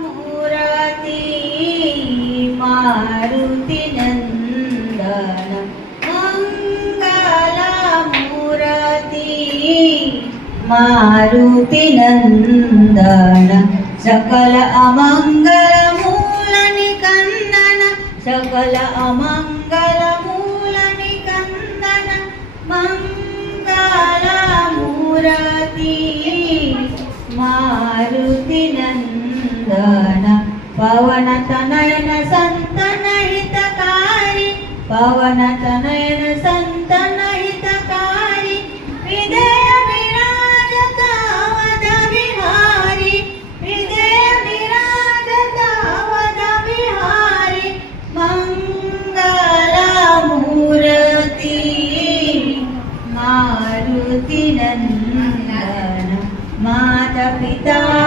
मूर्ती मारुती नंदन मंगल मूर्ती मारुती नंदन सकल अमंगल मूल निकंदन सकल अमंगल मूल निकंदन मंगल मूर्ती मारुती नंदन पवन तनयन संतन हितकारी पवन तनयन संतन हितकारी हृदय विराजता वद विहारी हृदय विराजता वद विहारी मंगल मूर्ती मारुती नंदन माता पिता